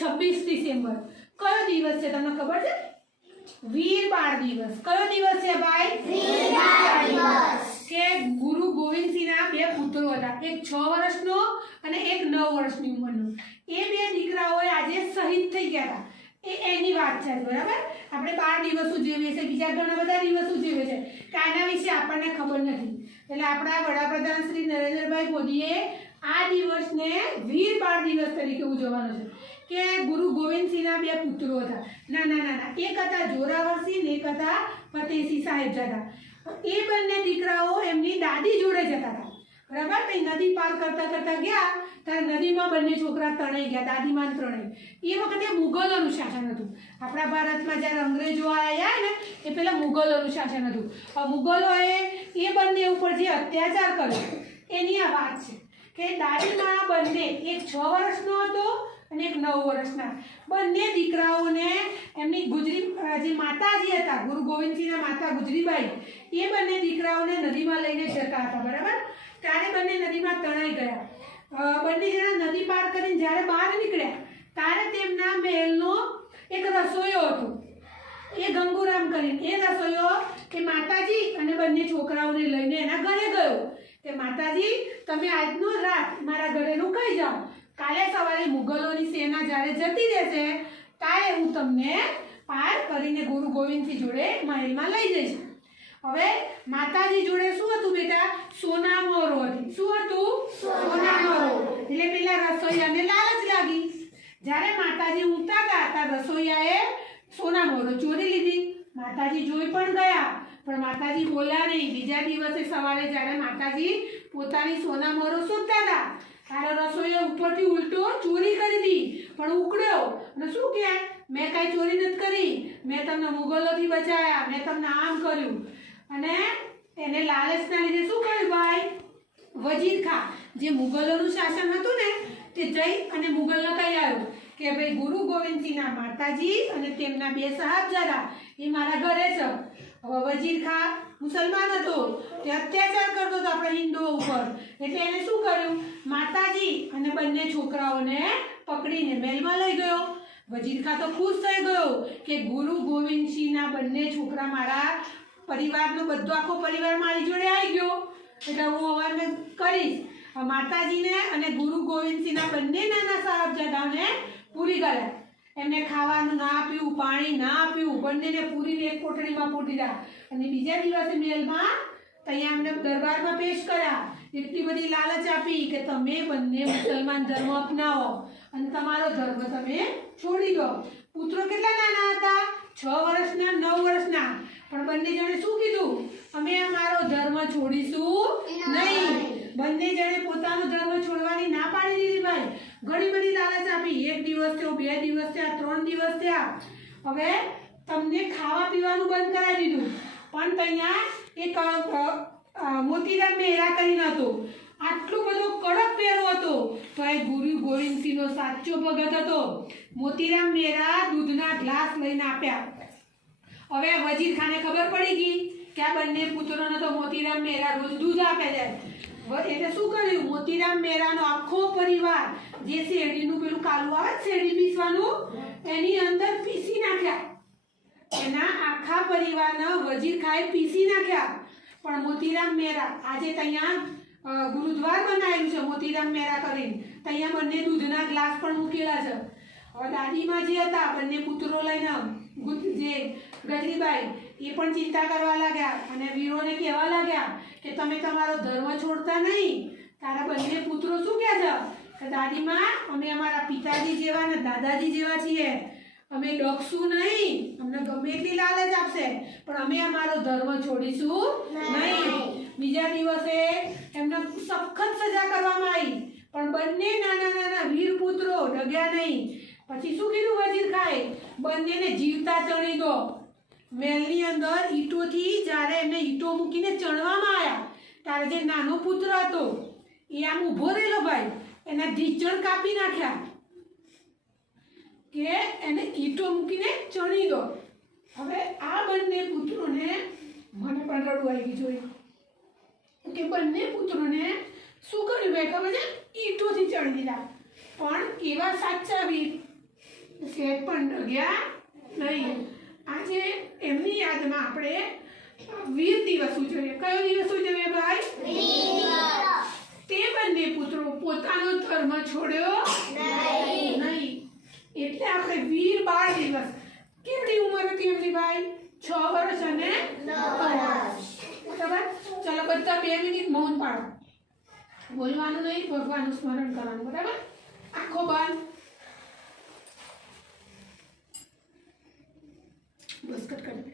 છવ્વીસ ડિસેમ્બર. કયો દિવસ છે તમને ખબર છે? વીર બાળ દિવસ. કયો દિવસ છે ભાઈ? કે ગુરુ ગોવિંદસિંહના બે પુત્રો હતા. એક છ વર્ષનો અને એક નવ વર્ષની ઉંમરનો. એ બે દીકરાઓએ આજે શહીદ થઈ ગયા હતા. એ એની વાત છે બરાબર? આપણે બાર દિવસ ઉજવીએ છીએ. બીજા ઘણા બધા દિવસ ઉજવીએ છીએ. કે આના વિશે આપણને ખબર નથી. એટલે આપણા વડાપ્રધાન શ્રી નરેન્દ્રભાઈ મોદીએ આ દિવસને વીર બાળ દિવસ તરીકે ઉજવવાનો છે. કે ગુરુ ગોવિંદસિંહના બે પુત્રો હતા. ના ના ના ના. એક હતા જોરાવરસિંહ ને એક હતા ફતેહસિંહ સાહેબજાદા એ બંને દીકરાઓ એમની દાદી જોડે જતા હતા. બરાબર? તો નદી પાર કરતા કરતા ગયા, ત્યારે નદીમાં બંને છોકરા તણાઈ ગયા, દાદીમાં ત્રણેય. એ વખતે મુગલોનું શાસન હતું. આપણા ભારતમાં જ્યારે અંગ્રેજો આવ્યા ને, એ પહેલાં મુગલોનું શાસન હતું. મુગલોએ એ બંને ઉપર જે અત્યાચાર કર્યો, એની આ વાત છે કે દાદીમાં બંને એક છ વર્ષનો હતો અને એક નવ વર્ષના. બંને દીકરાઓને એમની ગુજરી જે માતાજી હતા, ગુરુ ગોવિંદજીના માતા ગુજરીબાઈ, એ બંને દીકરાઓને નદીમાં લઈને જતા હતા, બરાબર? ત્યારે બંને નદીમાં તણાઈ ગયા. બંને જણા નદી પાર કરીને જ્યારે બહાર નીકળ્યા, ત્યારે તેમના મહેલનો એક રસોઈયો હતો. એ ગંગુરામ કરીને, એ રસોઈયો કે માતાજી અને બંને છોકરાઓને લઈને એના ઘરે ગયો. કે માતાજી, તમે આજનો રાત મારા ઘરે રોકાઈ જાઓ. કાલે સવારે મુગલોની સેના જ્યારે જતી રહેશે ત્યારે હું તમને પાર કરીને ગુરુ ગોવિંદસિંહ જોડે મહેલમાં લઈ જઈશ. હવે માતાજી જોડે શું હતું બેટા? સોના મોરો શું હતું? સોના મોરો. એટલે પેલા રસોઈયાને લાલચ લાગી. જ્યારે માતાજી ઉતરતા હતા રસોઈયાએ સોના મોરો ચોરી લીધી. માતાજી જોઈ પણ ગયા, પણ માતાજી બોલ્યા નહીં. બીજા દિવસે સવારે જ્યારે માતાજી પોતાની સોના મોરો શોધતા હતા ત્યારે રસોઈએ ઉપરથી ઉલટો ચોરી કરી હતી પણ ઉકળ્યો. અને શું કે? મેં કાંઈ ચોરી નથી કરી. મેં તમને મુગલોથી બચાયા. મેં તમને આમ કર્યું. અને એને લાલચના લીધે શું કર્યું ભાઈ? વજીર ખા. જે મુગલોનું શાસન હતું ને, તે જઈ અને મુગલને કહી આવ્યો. કે ભાઈ, ગુરુ ગોવિંદસિંહના માતાજી અને તેમના બે સાહેબજાદા, એ મારા ઘરે છે. હવે વજીર ખા મુસલમાન હતો. તે અત્યાચાર કરતો હતો આપણા હિન્દુઓ ઉપર. એટલે એને શું કર્યું? માતાજી અને બંને છોકરાઓને પકડીને મહેલમાં લઈ ગયો. વજીર ખા તો ખુશ થઈ ગયો કે ગુરુ ગોવિંદસિંહના બંને છોકરા મારા પરિવારનો બધો આખો પરિવાર મારી જોડે આવી ગયો. એટલે હું હવે મેં કરીશ. માતાજીને અને ગુરુ ગોવિંદસિંહના બંને નાના સાહેબજાદાઓને પૂરી ગયા એમને ખાવાનું ના આપ્યું, પાણી ના આપ્યું, બંનેને પૂરીને એક કોટડીમાં પૂરી દીધા. અને બીજા દિવસે મહેલમાં ત્યાં એમને દરબારમાં પેશ કર્યા. એટલી બધી લાલચ આપી કે તમે બંને મુસલમાન ધર્મ અપનાવો અને તમારો ધર્મ તમે છોડી દો. પુત્રો કેટલા નાના હતા? છ વર્ષના, નવ વર્ષના. પણ બંને જણે શું કીધું? અમે અમારો ધર્મ છોડીશું નહીં. બંને જણે પોતાનો ધર્મ છોડવાની ના પાડી દીધી ભાઈ. ઘણી બધી લાલચ આપી. એક દિવસ થયો, બે દિવસ થયા, ત્રણ દિવસ થયા. હવે તમને ખાવા પીવાનું બંધ કરાવી દીધું. પણ ત્યાં એક મોતીરામ મહેરા કરીને હતો. આટલો બધો કડક પહેરો હતો. તો એ ગુરુ ગોવિંદસિંહનો સાચો ભગત હતો. મોતીરામ મહેરા દૂધના ગ્લાસ લઈને આપ્યા. હવે વજીર ખાને ખબર પડી ગઈ કે આ બંને પુત્રોને તો મોતીરામ મહેરા રોજ દૂધ આપે છે. એટલે શું કર્યું? મોતીરામ મહેરાનો આખો પરિવાર જે શેરડીનું પેલું કાલું આવે શેરડી પીસવાનું, એની અંદર પીસી નાખ્યા. એના આખા પરિવારને વજીર ખાઈ પીસી નાખ્યા. પણ મોતીરામ મહેરા આજે ત્યાં ગુરુદ્વાર બનાવેલું છે મોતીરામ મહેરા કરીને. ત્યાં બંને દૂધના ગ્લાસ પણ મૂકેલા છે. દાદીમાં જે હતા, બંને પુત્રો લઈને જે ગજરીબાઈ, એ પણ ચિંતા કરવા લાગ્યા અને વીરોને કહેવા લાગ્યા કે તમે તમારો ધર્મ છોડતા નહીં. તારા બંને પુત્રો શું કહે છે? કે દાદીમાં, અમે અમારા પિતાજી જેવા ને દાદાજી જેવા છીએ. અમે ડોકશું નહીં. અમને ગમે એટલી લાલચ આપશે. પણ અમે અમારો ધર્મ છોડીશું નહીં. બીજા દિવસે એમને સખત સજા કરવામાં આવી. પણ બંને નાના નાના વીર પુત્રો ડગ્યા નહીં. પછી શું કીધું વજીર ખાએ? બંનેને જીવતા ચણી દો. મહેલની અંદર ઈંટોથી જ્યારે એમને ઈંટો મૂકીને ચણવામાં આવ્યા ત્યારે જે નાનો પુત્ર હતો એ આમ ઊભો રહેલો ભાઈ એના ઢીચણ કાપી નાખ્યા. કે એને ઈંટો મૂકીને ચણી દો. હવે આ બંને પુત્રોને મને પણ રડવું આવી જોઈ કે બંને પુત્રોને શું કર્યું? મેં ખબર છે? ઈંટોથી ચણી દીધા. પણ કેવા સાચા વીર સેજ પણ ડગ્યા નહીં. આજે એમની યાદમાં આપણે વીર દિવસ ઉજવીએ. કયો દિવસ ઉજવીએ ભાઈ? તે બંને પુત્રો પોતાનો ધર્મ છોડ્યો નહીં એટલે આપણે વીર બાળ દિવસ કેવડી ઉંમર હતી એમની ભાઈ છ વર્ષ અને બરાબર ચાલો બધા બે મિનિટ મૌન પાડો બોલવાનું નહીં ભગવાનનું સ્મરણ કરવાનું બરાબર? આખો બંધ બસ કટ કરી દે.